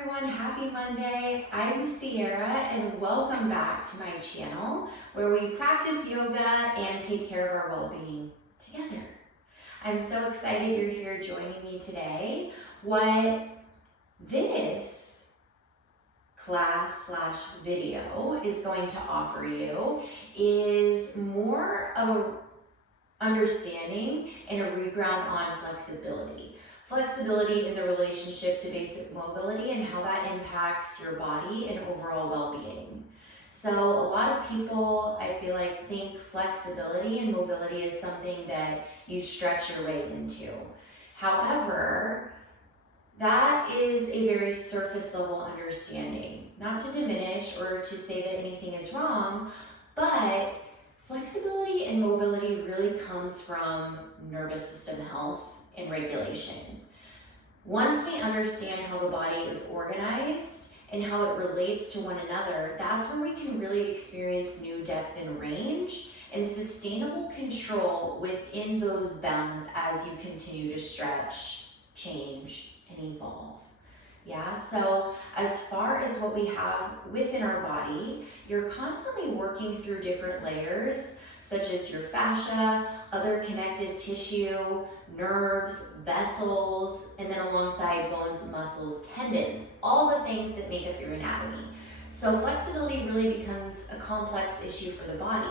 everyone, happy Monday. I'm Sierra and welcome back to my channel where we practice yoga and take care of our well-being together. I'm so excited you're here joining me today. What this class/video is going to offer you is more of a understanding and a reground on flexibility. Flexibility in the relationship to basic mobility and how that impacts your body and overall well-being. So a lot of people, I feel like, think flexibility and mobility is something that you stretch your way into. However, that is a very surface level understanding. Not to diminish or to say that anything is wrong, but flexibility and mobility really comes from nervous system health and regulation. Once we understand how the body is organized and how it relates to one another, that's when we can really experience new depth and range and sustainable control within those bounds as you continue to stretch, change, and evolve. Yeah, so as far as what we have within our body, you're constantly working through different layers, such as your fascia, other connective tissue, nerves, vessels, and then alongside bones, muscles, tendons, all the things that make up your anatomy. So flexibility really becomes a complex issue for the body.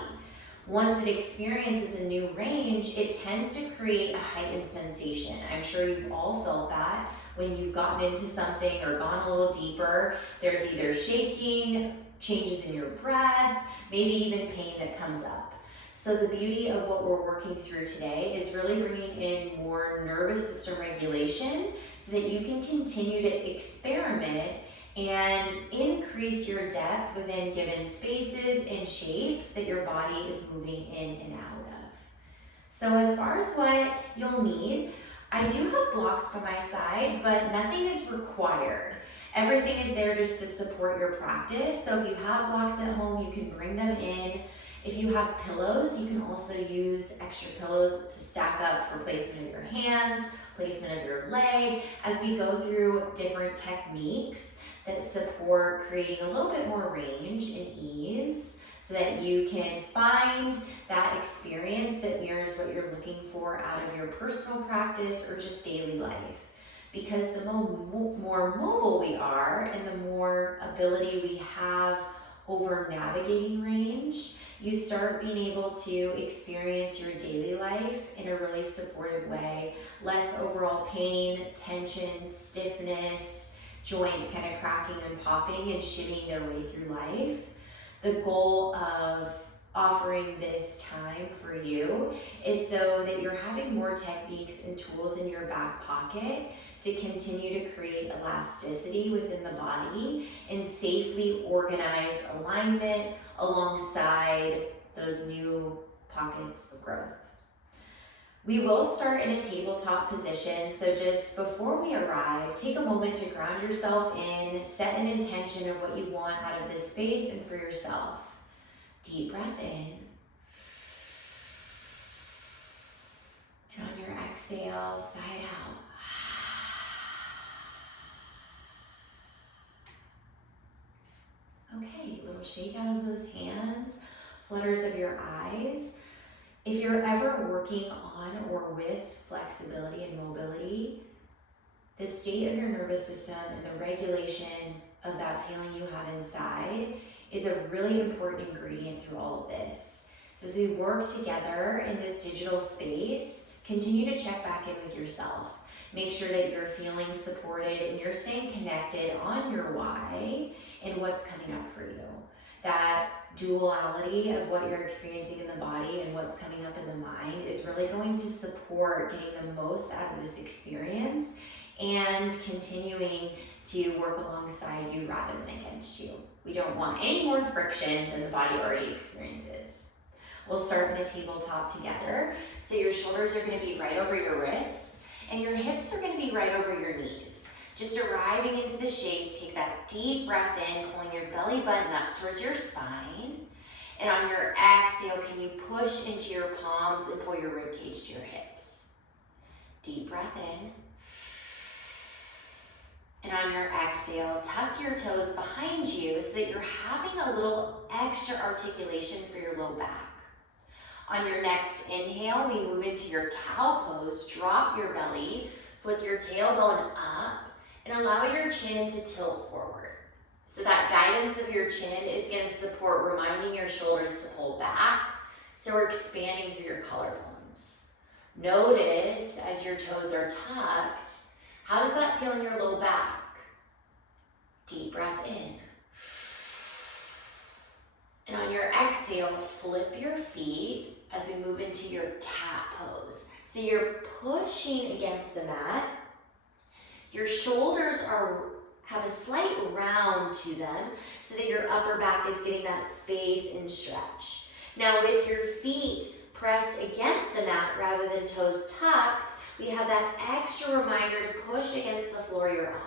Once it experiences a new range, it tends to create a heightened sensation. I'm sure you've all felt that when you've gotten into something or gone a little deeper. There's either shaking, changes in your breath, maybe even pain that comes up. So the beauty of what we're working through today is really bringing in more nervous system regulation so that you can continue to experiment and increase your depth within given spaces and shapes that your body is moving in and out of. So as far as what you'll need, I do have blocks by my side, but nothing is required. Everything is there just to support your practice. So if you have blocks at home, you can bring them in. If you have pillows, you can also use extra pillows to stack up for placement of your hands, placement of your leg, as we go through different techniques that support creating a little bit more range and ease so that you can find that experience that mirrors what you're looking for out of your personal practice or just daily life. Because the more mobile we are and the more ability we have over navigating range, you start being able to experience your daily life in a really supportive way. Less overall pain, tension, stiffness, joints kind of cracking and popping and shimmying their way through life. The goal of offering this time for you is so that you're having more techniques and tools in your back pocket to continue to create elasticity within the body and safely organize alignment alongside those new pockets of growth. We will start in a tabletop position, so just before we arrive, take a moment to ground yourself in, set an intention of what you want out of this space and for yourself. Deep breath in. And on your exhale, sigh out. Okay, little shake out of those hands, flutters of your eyes. If you're ever working on or with flexibility and mobility, the state of your nervous system and the regulation of that feeling you have inside is a really important ingredient through all of this. So as we work together in this digital space, continue to check back in with yourself. Make sure that you're feeling supported and you're staying connected on your why and what's coming up for you. That duality of what you're experiencing in the body and what's coming up in the mind is really going to support getting the most out of this experience and continuing to work alongside you rather than against you. We don't want any more friction than the body already experiences. We'll start in the tabletop together. So your shoulders are going to be right over your wrists and your hips are going to be right over your knees. Just arriving into the shape, take that deep breath in, pulling your belly button up towards your spine. And on your exhale, can you push into your palms and pull your rib cage to your hips? Deep breath in. And on your exhale, exhale, tuck your toes behind you so that you're having a little extra articulation for your low back. On your next inhale, we move into your cow pose. Drop your belly, flick your tailbone up, and allow your chin to tilt forward. So that guidance of your chin is going to support reminding your shoulders to pull back. So we're expanding through your collarbones. Notice as your toes are tucked, how does that feel in your low back? Deep breath in. And on your exhale, flip your feet as we move into your cat pose. So you're pushing against the mat. Your shoulders have a slight round to them so that your upper back is getting that space and stretch. Now with your feet pressed against the mat rather than toes tucked, we have that extra reminder to push against the floor you're on.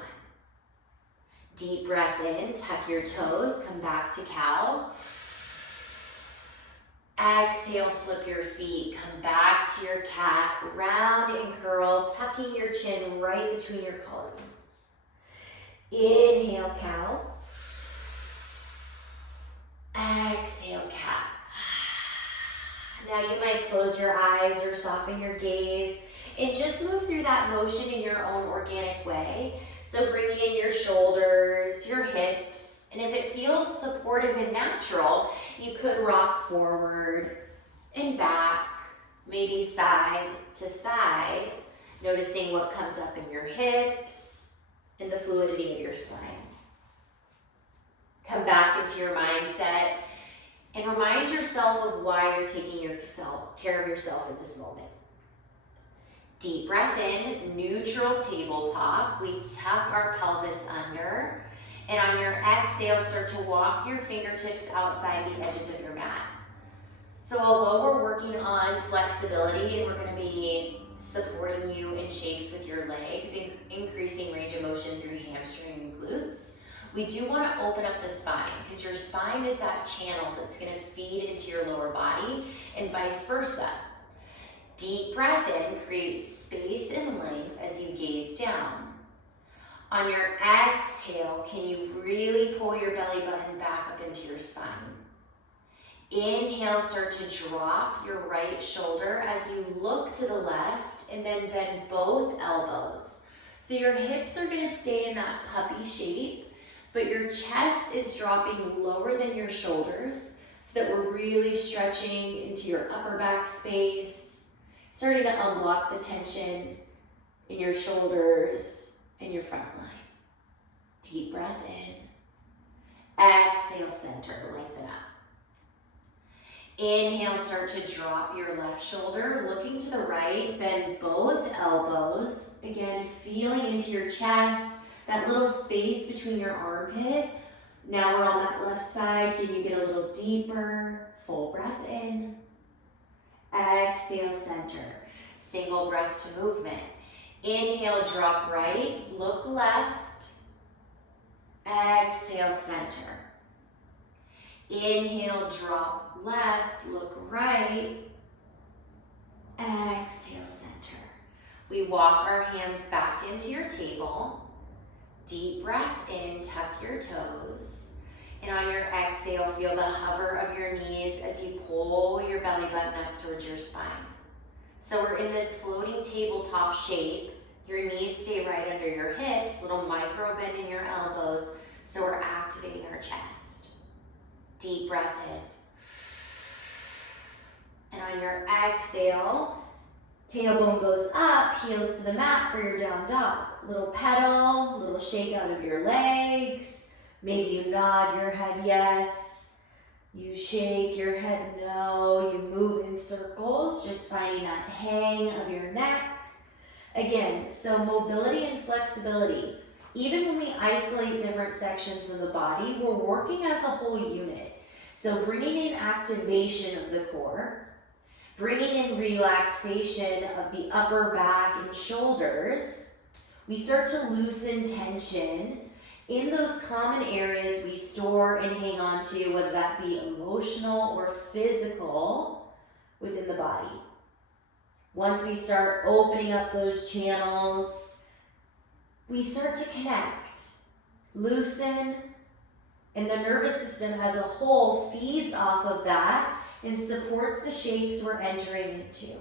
Deep breath in, tuck your toes, come back to cow. Exhale, flip your feet, come back to your cat, round and curl, tucking your chin right between your collarbones. Inhale, cow. Exhale, cat. Now you might close your eyes or soften your gaze and just move through that motion in your own organic way. So bringing in your shoulders, your hips, and if it feels supportive and natural, you could rock forward and back, maybe side to side, noticing what comes up in your hips and the fluidity of your spine. Come back into your mindset and remind yourself of why you're taking care of yourself in this moment. Deep breath in, neutral tabletop. We tuck our pelvis under. And on your exhale, start to walk your fingertips outside the edges of your mat. So although we're working on flexibility and we're going to be supporting you in shapes with your legs, increasing range of motion through hamstring and glutes, we do want to open up the spine because your spine is that channel that's going to feed into your lower body and vice versa. Deep breath in, create space and length as you gaze down. On your exhale, can you really pull your belly button back up into your spine? Inhale, start to drop your right shoulder as you look to the left and then bend both elbows. So your hips are going to stay in that puppy shape, but your chest is dropping lower than your shoulders so that we're really stretching into your upper back space, starting to unblock the tension in your shoulders and your front line. Deep breath in. Exhale, center, lengthen up. Inhale, start to drop your left shoulder, looking to the right, bend both elbows. Again, feeling into your chest, that little space between your armpit. Now we're on that left side. Can you get a little deeper? Full breath in. Exhale, center. Single breath to movement. Inhale, drop right, look left. Exhale, center. Inhale, drop left, look right. Exhale, center. We walk our hands back into your table. Deep breath in, tuck your toes. And on your exhale, feel the hover of your knees as you pull your belly button up towards your spine. So we're in this floating tabletop shape. Your knees stay right under your hips, little micro bend in your elbows. So we're activating our chest. Deep breath in. And on your exhale, tailbone goes up, heels to the mat for your down dog. Little pedal, little shake out of your legs. Maybe you nod your head yes. You shake your head no. You move in circles, just finding that hang of your neck. Again, so mobility and flexibility. Even when we isolate different sections of the body, we're working as a whole unit. So bringing in activation of the core, bringing in relaxation of the upper back and shoulders, we start to loosen tension in those common areas we store and hang on to, whether that be emotional or physical within the body. Once we start opening up those channels, we start to connect. loosen, and the nervous system as a whole feeds off of that and supports the shapes we're entering into.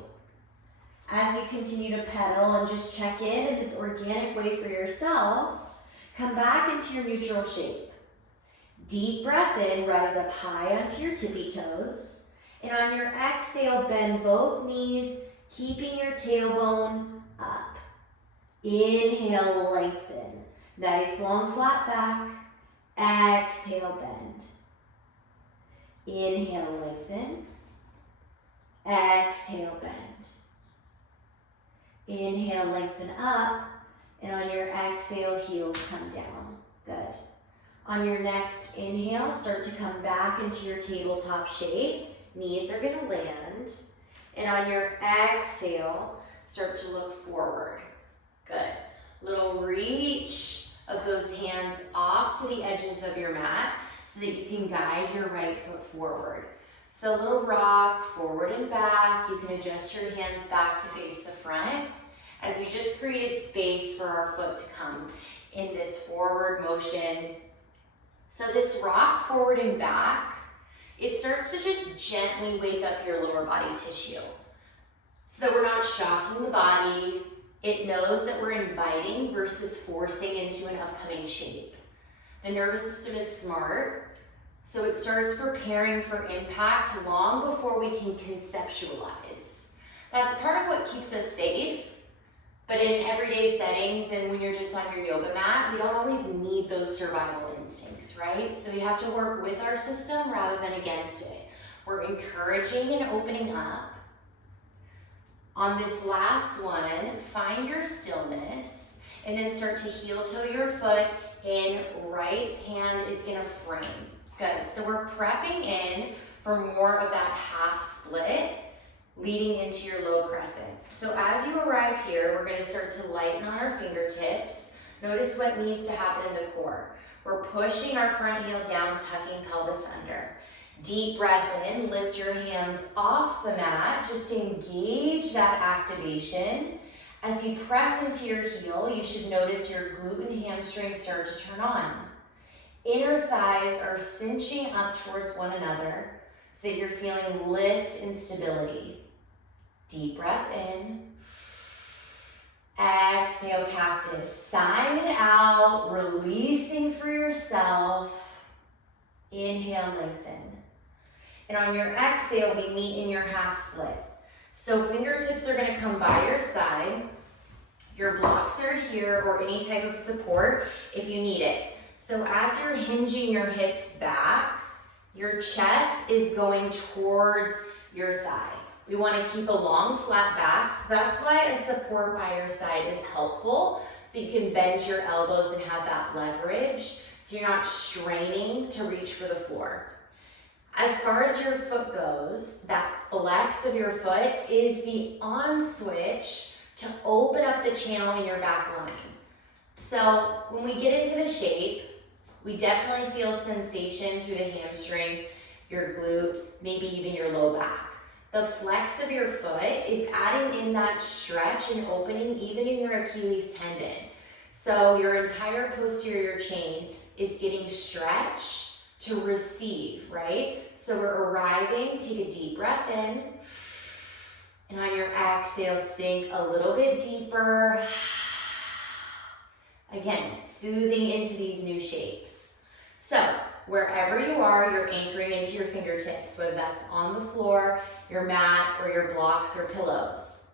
As you continue to pedal and just check in this organic way for yourself, come back into your neutral shape. Deep breath in, rise up high onto your tippy toes. And on your exhale, bend both knees, keeping your tailbone up. Inhale, lengthen. Nice long flat back. Exhale, bend. Inhale, lengthen. Exhale, bend. Inhale, lengthen up. And on your exhale, heels come down. Good. On your next inhale, start to come back into your tabletop shape. Knees are going to land. And on your exhale, start to look forward. Good. Little reach of those hands off to the edges of your mat so that you can guide your right foot forward. So a little rock, forward and back. You can adjust your hands back to face the front as we just created space for our foot to come in this forward motion. So this rock forward and back, it starts to just gently wake up your lower body tissue so that we're not shocking the body. It knows that we're inviting versus forcing into an upcoming shape. The nervous system is smart, so it starts preparing for impact long before we can conceptualize. That's part of what keeps us safe. But in everyday settings and when you're just on your yoga mat, we don't always need those survival instincts, right? So we have to work with our system rather than against it. We're encouraging and opening up. On this last one, find your stillness and then start to heel toe your foot in. Right hand is gonna frame. Good, so we're prepping in for more of that half split, leading into your low crescent. So as you arrive here, we're gonna start to lighten on our fingertips. Notice what needs to happen in the core. We're pushing our front heel down, tucking pelvis under. Deep breath in, lift your hands off the mat, just engage that activation. As you press into your heel, you should notice your glute and hamstring start to turn on. Inner thighs are cinching up towards one another so that you're feeling lift and stability. Deep breath in. Exhale, cactus. Sign it out, releasing for yourself. Inhale, lengthen. And on your exhale, we meet in your half split. So fingertips are gonna come by your side. Your blocks are here or any type of support if you need it. So as you're hinging your hips back, your chest is going towards your thigh. We want to keep a long, flat back. So that's why a support by your side is helpful. So you can bend your elbows and have that leverage. So you're not straining to reach for the floor. As far as your foot goes, that flex of your foot is the on switch to open up the channel in your back line. So when we get into the shape, we definitely feel sensation through the hamstring, your glute, maybe even your low back. The flex of your foot is adding in that stretch and opening even in your Achilles tendon. So your entire posterior chain is getting stretched to receive, right? So we're arriving, take a deep breath in, and on your exhale, sink a little bit deeper. Again, soothing into these new shapes. So wherever you are, you're anchoring into your fingertips, whether that's on the floor, your mat, or your blocks or pillows.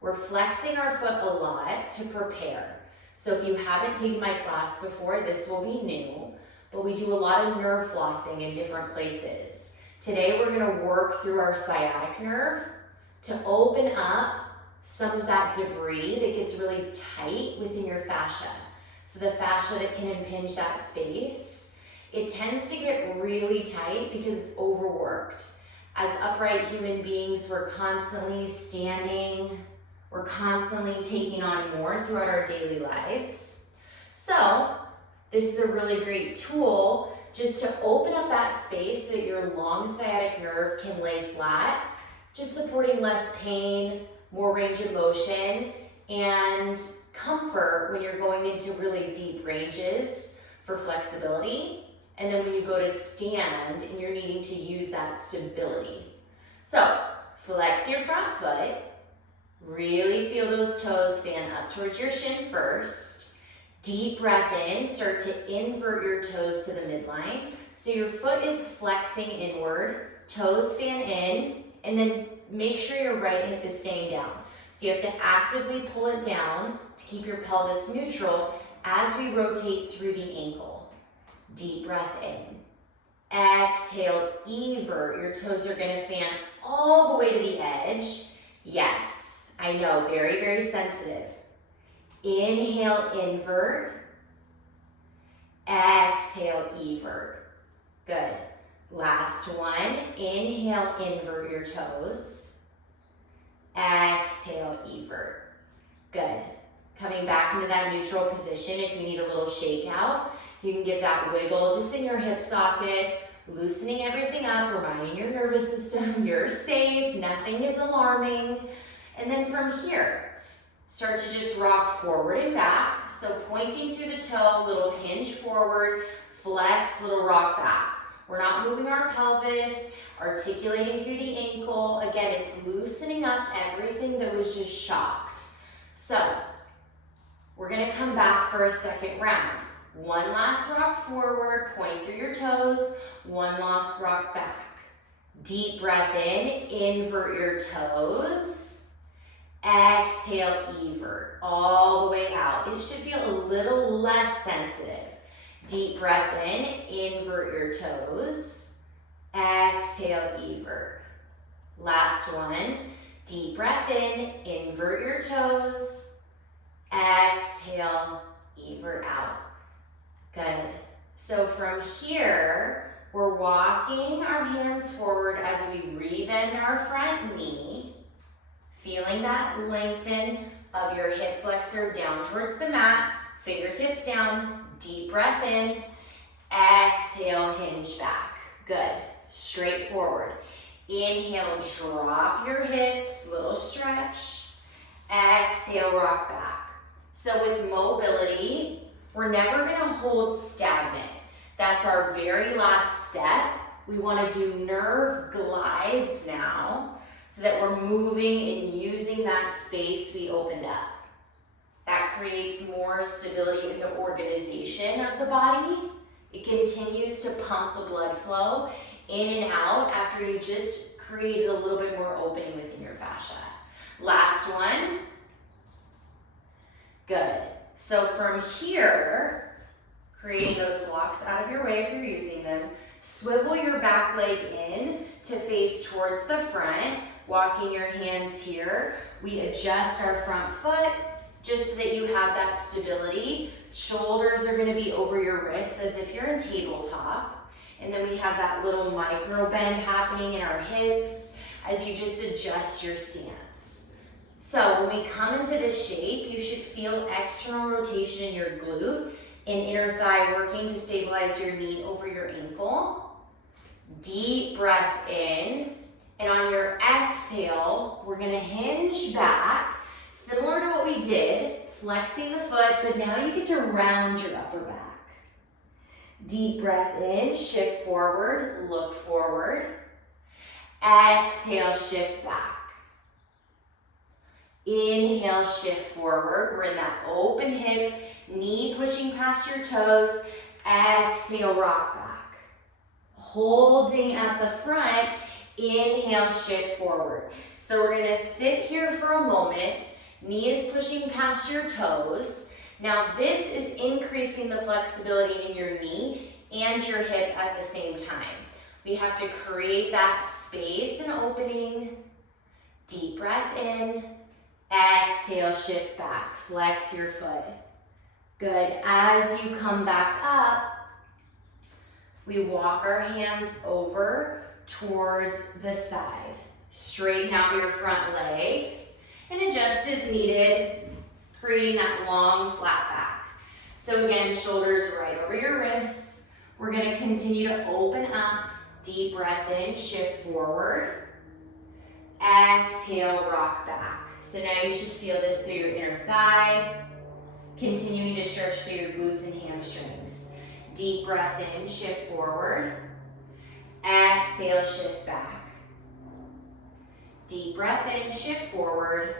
We're flexing our foot a lot to prepare. So if you haven't taken my class before, this will be new, but we do a lot of nerve flossing in different places. Today, we're gonna work through our sciatic nerve to open up some of that debris that gets really tight within your fascia. So the fascia that can impinge that space, it tends to get really tight because it's overworked. As upright human beings, we're constantly standing, we're constantly taking on more throughout our daily lives. So this is a really great tool just to open up that space so that your long sciatic nerve can lay flat, just supporting less pain, more range of motion, and comfort when you're going into really deep ranges for flexibility. And then when you go to stand and you're needing to use that stability. So flex your front foot. Really feel those toes fan up towards your shin first. Deep breath in, start to invert your toes to the midline. So your foot is flexing inward, toes fan in, and then make sure your right hip is staying down. So you have to actively pull it down to keep your pelvis neutral as we rotate through the ankle. Deep breath in. Exhale, evert. Your toes are gonna fan all the way to the edge. Yes, I know, very, very sensitive. Inhale, invert. Exhale, evert. Good. Last one. Inhale, invert your toes. Exhale, evert. Good. Coming back into that neutral position. If you need a little shake out, you can give that wiggle just in your hip socket, loosening everything up, reminding your nervous system you're safe, nothing is alarming. And then from here, start to just rock forward and back. So pointing through the toe, little hinge forward, flex, little rock back. We're not moving our pelvis, articulating through the ankle. Again, it's loosening up everything that was just shocked. So we're gonna come back for a second round. One last rock forward, point through your toes. One last rock back. Deep breath in, invert your toes. Exhale, evert, all the way out. It should feel a little less sensitive. Deep breath in, invert your toes. Exhale, evert. Last one. Deep breath in, invert your toes. Exhale, evert out. Good. So from here, we're walking our hands forward as we rebend our front knee, feeling that lengthen of your hip flexor down towards the mat, fingertips down, deep breath in, exhale, hinge back. Good. Straight forward. Inhale, drop your hips, little stretch. Exhale, rock back. So with mobility, we're never gonna hold stagnant. That's our very last step. We wanna do nerve glides now so that we're moving and using that space we opened up. That creates more stability in the organization of the body. It continues to pump the blood flow in and out after you just created a little bit more opening within your fascia. Last one. Good. So from here, creating those blocks out of your way if you're using them, swivel your back leg in to face towards the front, walking your hands here. We adjust our front foot just so that you have that stability. Shoulders are gonna be over your wrists as if you're in tabletop. And then we have that little micro bend happening in our hips as you just adjust your stance. So when we come into this shape, you should feel external rotation in your glute and inner thigh working to stabilize your knee over your ankle. Deep breath in. And on your exhale, we're gonna hinge back, similar to what we did, flexing the foot, but now you get to round your upper back. Deep breath in, shift forward, look forward. Exhale, shift back. Inhale, shift forward. We're in that open hip, knee pushing past your toes. Exhale, rock back. Holding at the front, inhale, shift forward. So we're gonna sit here for a moment. Knee is pushing past your toes. Now this is increasing the flexibility in your knee and your hip at the same time. We have to create that space and opening. Deep breath in. Exhale, shift back. Flex your foot. Good. As you come back up, we walk our hands over towards the side. Straighten out your front leg and adjust as needed, creating that long, flat back. So again, shoulders right over your wrists. We're gonna continue to open up. Deep breath in, shift forward. Exhale, rock back. So now you should feel this through your inner thigh, continuing to stretch through your glutes and hamstrings. Deep breath in, shift forward. Exhale, shift back. Deep breath in, shift forward.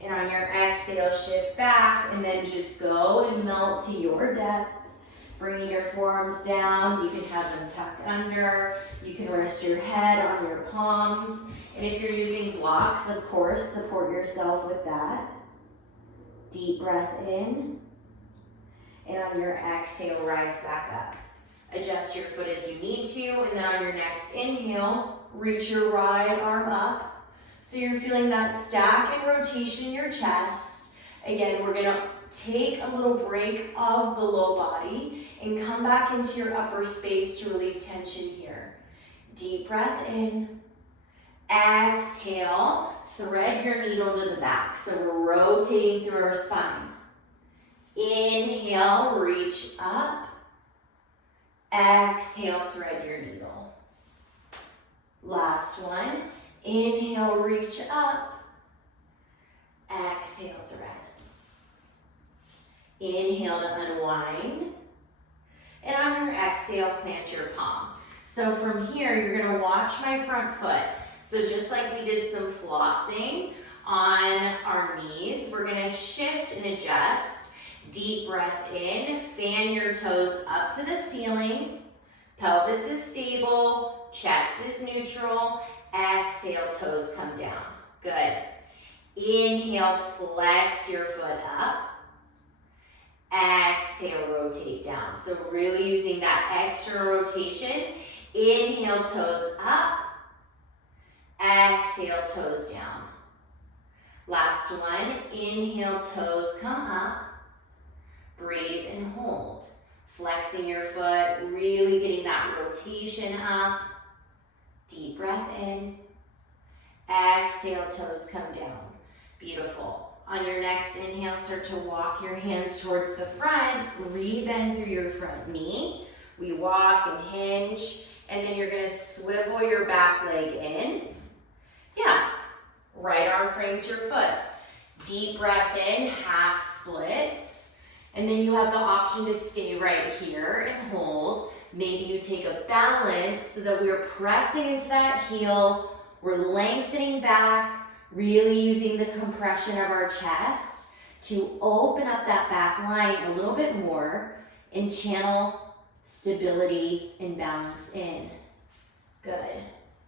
And on your exhale, shift back, and then just go and melt to your depth. Bringing your forearms down, you can have them tucked under. You can rest your head on your palms. And if you're using blocks, of course, support yourself with that. Deep breath in. And on your exhale, rise back up. Adjust your foot as you need to, and then on your next inhale, reach your right arm up. So you're feeling that stack and rotation in your chest. Again, we're gonna take a little break of the low body and come back into your upper space to relieve tension here. Deep breath in. Exhale, thread your needle to the back. So we're rotating through our spine. Inhale, reach up. Exhale, thread your needle. Last one. Inhale, reach up. Exhale, thread. Inhale to unwind. And on your exhale, plant your palm. So from here, you're gonna watch my front foot. So just like we did some flossing on our knees, we're gonna shift and adjust. Deep breath in, fan your toes up to the ceiling. Pelvis is stable, chest is neutral. Exhale, toes come down. Good. Inhale, flex your foot up. Exhale, rotate down. So really using that extra rotation. Inhale, toes up. Exhale, toes down. Last one. Inhale, toes come up. Breathe and hold. Flexing your foot, really getting that rotation up. Deep breath in. Exhale, toes come down. Beautiful. On your next inhale, start to walk your hands towards the front. Rebend through your front knee. We walk and hinge, and then you're gonna swivel your back leg in. Yeah, right arm frames your foot. Deep breath in, half splits. And then you have the option to stay right here and hold. Maybe you take a balance so that we're pressing into that heel. We're lengthening back, really using the compression of our chest to open up that back line a little bit more and channel stability and balance in. Good.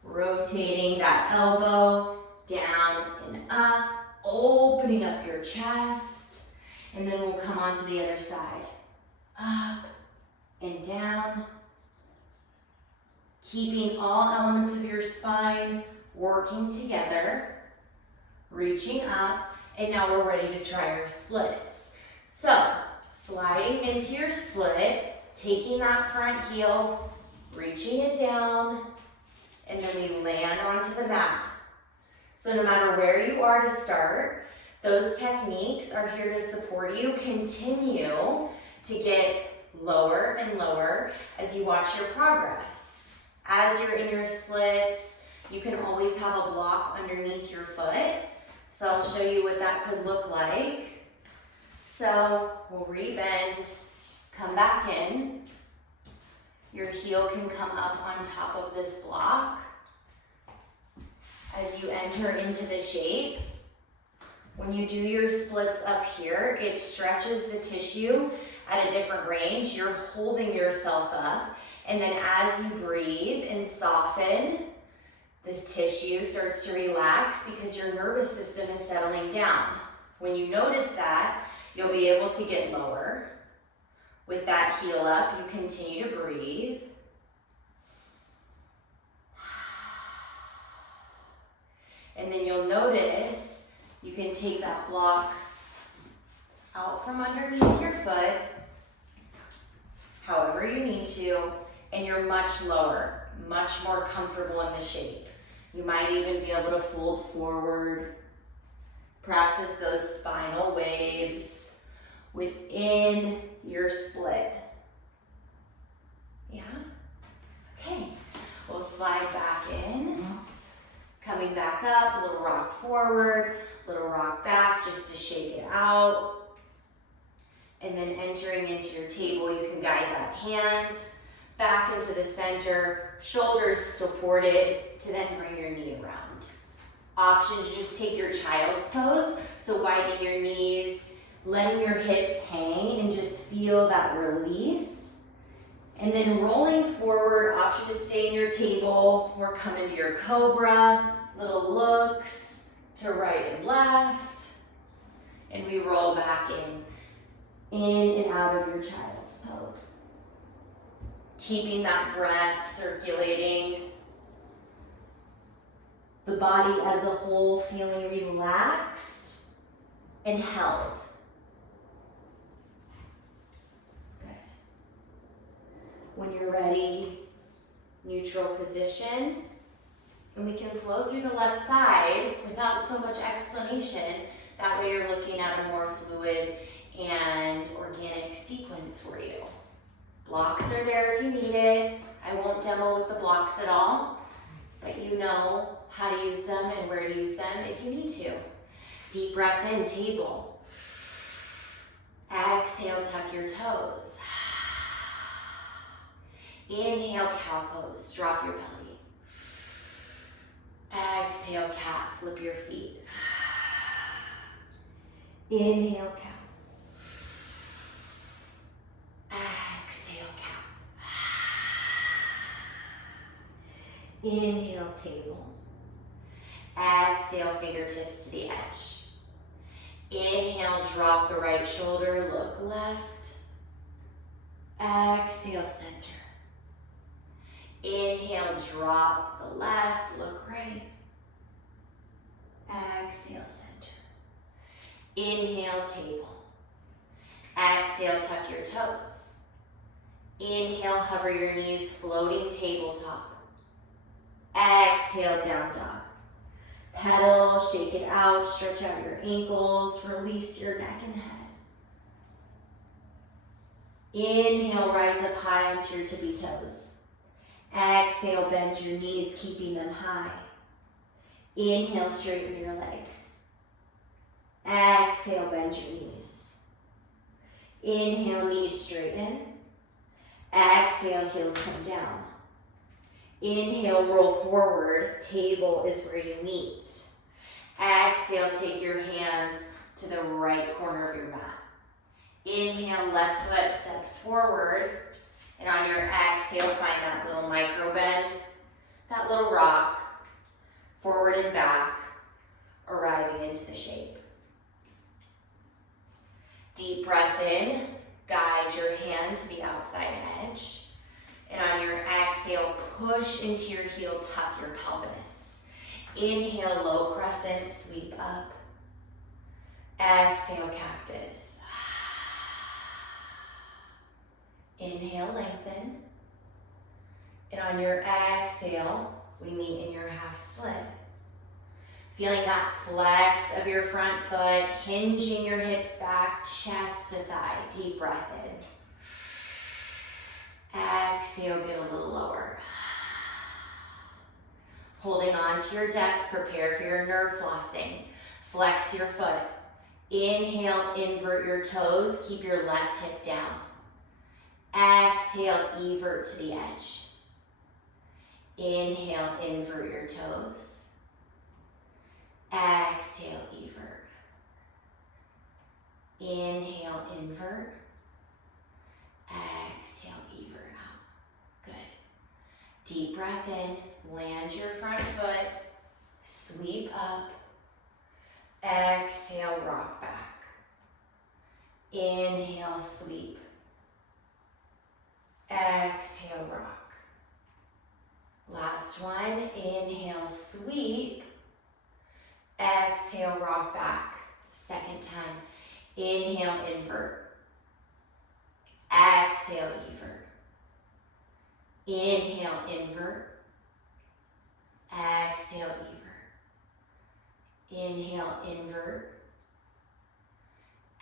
Rotating that elbow down and up, opening up your chest. And then we'll come on to the other side. Up and down. Keeping all elements of your spine working together. Reaching up. And now we're ready to try our splits. So, sliding into your split, taking that front heel, reaching it down, and then we land onto the mat. So no matter where you are to start, those techniques are here to support you. Continue to get lower and lower as you watch your progress. As you're in your splits, you can always have a block underneath your foot. So I'll show you what that could look like. So we'll rebend, come back in. Your heel can come up on top of this block. As you enter into the shape, when you do your splits up here, it stretches the tissue at a different range. You're holding yourself up. And then as you breathe and soften, this tissue starts to relax because your nervous system is settling down. When you notice that, you'll be able to get lower. With that heel up, you continue to breathe. And then you'll notice you can take that block out from underneath your foot, however you need to, and you're much lower, much more comfortable in the shape. You might even be able to fold forward, practice those spinal waves within your split. Yeah? Okay, we'll slide back in. Coming back up, a little rock forward, little rock back just to shake it out. And then entering into your table, you can guide that hand back into the center, shoulders supported, to then bring your knee around. Option to just take your child's pose, so widening your knees, letting your hips hang, and just feel that release. And then rolling forward, option to stay in your table or come into your cobra, little looks to right and left. And we roll back in and out of your child's pose. Keeping that breath circulating. The body as a whole feeling relaxed and held. Good. When you're ready, neutral position. And we can flow through the left side without so much explanation. That way you're looking at a more fluid and organic sequence for you. Blocks are there if you need it. I won't demo with the blocks at all, but you know how to use them and where to use them if you need to. Deep breath in, table. Exhale, tuck your toes. Inhale, cow pose, drop your belly. Exhale, cat, flip your feet. Inhale, cow. Exhale, cow. Inhale, table. Exhale, fingertips to the edge. Inhale, drop the right shoulder, look left. Exhale, center. Inhale, drop the left, look right. Exhale, center. Inhale, table. Exhale, tuck your toes. Inhale, hover your knees, floating tabletop. Exhale, down dog. Pedal, shake it out, stretch out your ankles, release your neck and head. Inhale, rise up high onto your tippy toes. Exhale, bend your knees, keeping them high. Inhale, straighten your legs. Exhale, bend your knees. Inhale, knees straighten. Exhale, heels come down. Inhale, roll forward, table is where you meet. Exhale, take your hands to the right corner of your mat. Inhale, left foot steps forward, and on your exhale, find that little micro bend, that little rock, forward and back, arriving into the shape. Deep breath in, guide your hand to the outside edge. And on your exhale, push into your heel, tuck your pelvis. Inhale, low crescent, sweep up. Exhale, cactus. Inhale, lengthen. And on your exhale, we meet in your half split. Feeling that flex of your front foot, hinging your hips back, chest to thigh. Deep breath in. Exhale, get a little lower. Holding on to your depth, prepare for your nerve flossing. Flex your foot. Inhale, invert your toes, keep your left hip down. Exhale, evert to the edge. Inhale, invert your toes. Exhale, evert. Inhale, invert. Exhale, evert out. Good. Deep breath in, land your front foot, sweep up. Exhale, rock back. Inhale, sweep. Exhale, rock. Last one, inhale, sweep. Exhale, rock back. Second time, inhale, invert. Exhale, evert. Inhale, invert. Exhale, evert. Inhale, invert.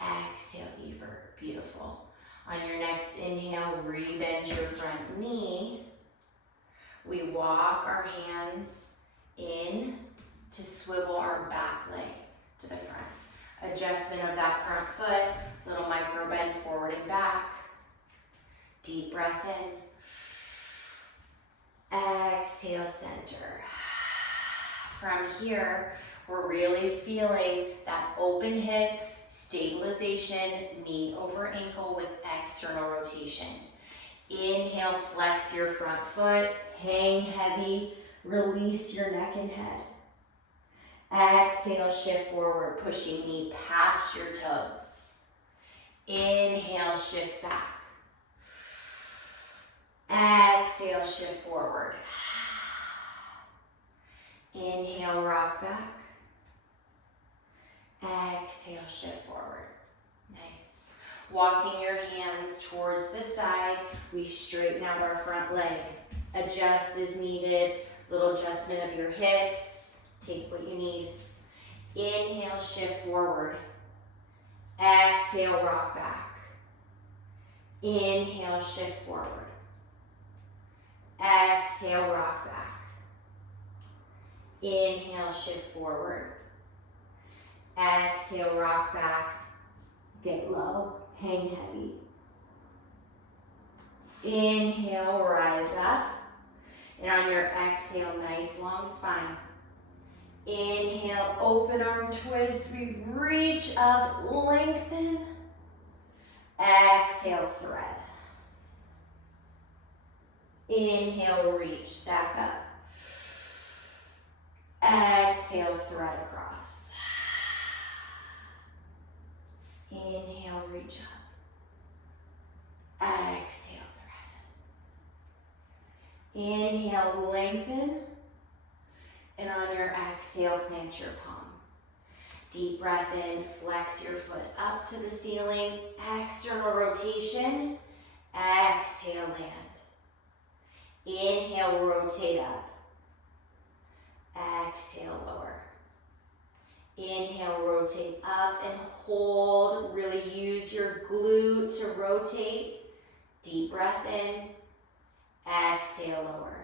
Exhale, evert. Beautiful. On your next inhale, rebend your front knee. We walk our hands in to swivel our back leg to the front. Adjustment of that front foot, little micro bend forward and back. Deep breath in. Exhale, center. From here, we're really feeling that open hip, stabilization, knee over ankle with external rotation. Inhale, flex your front foot, hang heavy, release your neck and head. Exhale, shift forward, pushing knee past your toes. Inhale, shift back. Exhale, shift forward. Inhale, rock back. Exhale, shift forward. Nice. Walking your hands towards the side, we straighten out our front leg. Adjust as needed, little adjustment of your hips. Take what you need. Inhale, shift forward. Exhale, rock back. Inhale, shift forward. Exhale, rock back. Inhale, shift forward. Exhale, rock back. Get low, hang heavy. Inhale, rise up. And on your exhale, nice long spine. Inhale, open arm twist. We reach up, lengthen. Exhale, thread. Inhale, reach, stack up. Exhale, thread across. Inhale, reach up. Exhale, thread. Inhale, lengthen. And on your exhale, plant your palm. Deep breath in, flex your foot up to the ceiling. External rotation. Exhale, land. Inhale, rotate up. Exhale, lower. Inhale, rotate up and hold. Really use your glute to rotate. Deep breath in. Exhale, lower.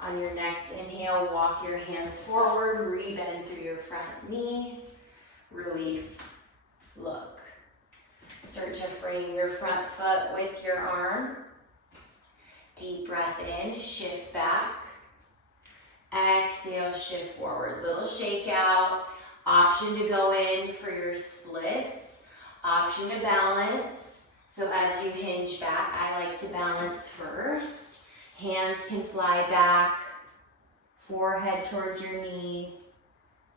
On your next inhale, walk your hands forward, rebend through your front knee. Release, look. Start to frame your front foot with your arm. Deep breath in, shift back. Exhale, shift forward. Little shakeout. Option to go in for your splits. Option to balance. So as you hinge back, I like to balance first. Hands can fly back. Forehead towards your knee.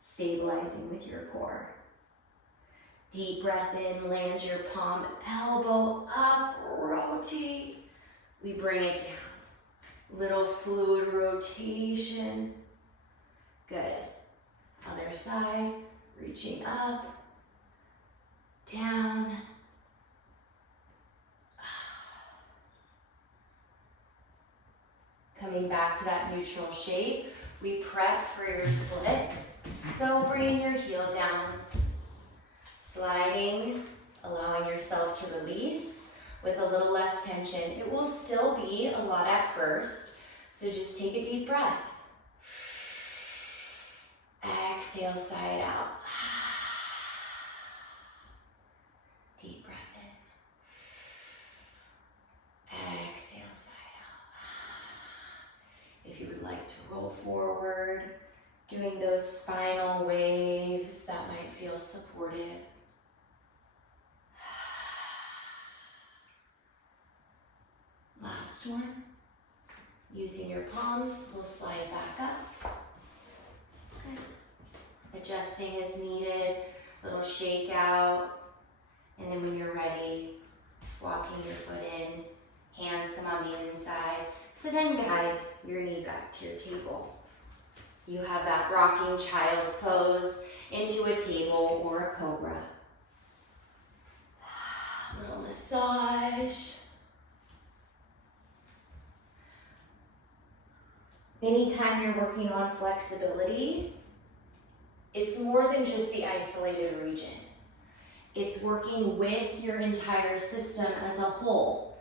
Stabilizing with your core. Deep breath in, land your palm, elbow up, rotate. We bring it down. Little fluid rotation. Good. Other side, reaching up, down. Coming back to that neutral shape. We prep for your split. So bring your heel down. Sliding, allowing yourself to release with a little less tension. It will still be a lot at first, so just take a deep breath. Exhale, side out. Deep breath in. Exhale, side out. If you would like to roll forward, doing those spinal waves that might feel supportive. Last one. Using your palms, we'll slide back up. Good. Adjusting as needed, little shake out. And then when you're ready, walking your foot in, hands come on the inside to then guide your knee back to your table. You have that rocking child's pose into a table or a cobra. Little massage. Anytime you're working on flexibility, it's more than just the isolated region. It's working with your entire system as a whole.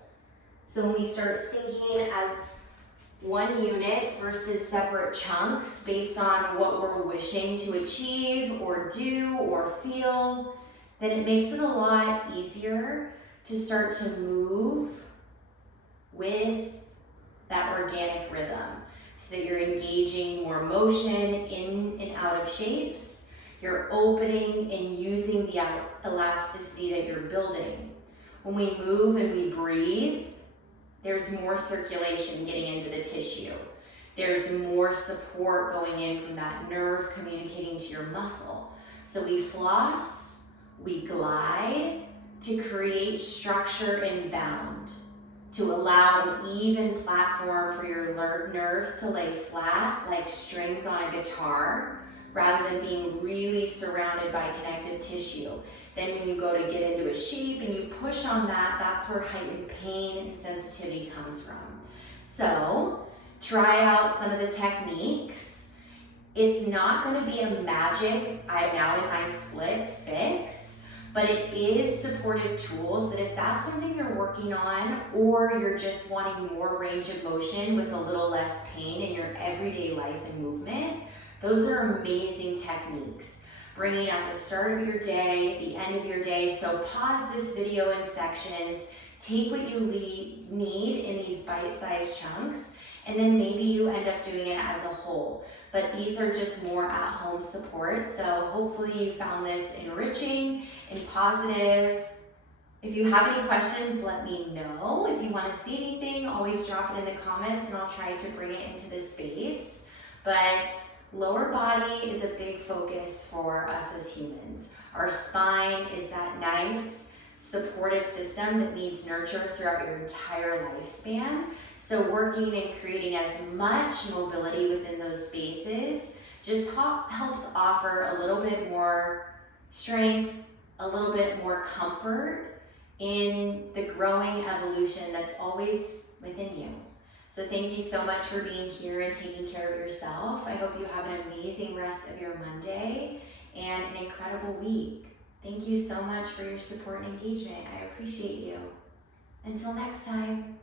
So when we start thinking as one unit versus separate chunks based on what we're wishing to achieve or do or feel, then it makes it a lot easier to start to move with that organic rhythm, so that you're engaging more motion in and out of shapes. You're opening and using the elasticity that you're building. When we move and we breathe, there's more circulation getting into the tissue. There's more support going in from that nerve communicating to your muscle. So we floss, we glide to create structure and bound, to allow an even platform for your nerves to lay flat like strings on a guitar, rather than being really surrounded by connective tissue. Then when you go to get into a shape and you push on that, that's where heightened pain and sensitivity comes from. So try out some of the techniques. It's not going to be a magic, I'm now in my split fix, but it is supportive tools that if that's something you're working on, or you're just wanting more range of motion with a little less pain in your everyday life and movement, those are amazing techniques. Bringing at the start of your day, the end of your day. So pause this video in sections, take what you need in these bite-sized chunks, and then maybe you end up doing it as a whole. But these are just more at-home support. So hopefully you found this enriching and positive. If you have any questions, let me know. If you want to see anything, always drop it in the comments and I'll try to bring it into this space. But lower body is a big focus for us as humans. Our spine is that nice supportive system that needs nurture throughout your entire lifespan. So working and creating as much mobility within those spaces just helps offer a little bit more strength, a little bit more comfort in the growing evolution that's always within you. So thank you so much for being here and taking care of yourself. I hope you have an amazing rest of your Monday and an incredible week. Thank you so much for your support and engagement. I appreciate you. Until next time.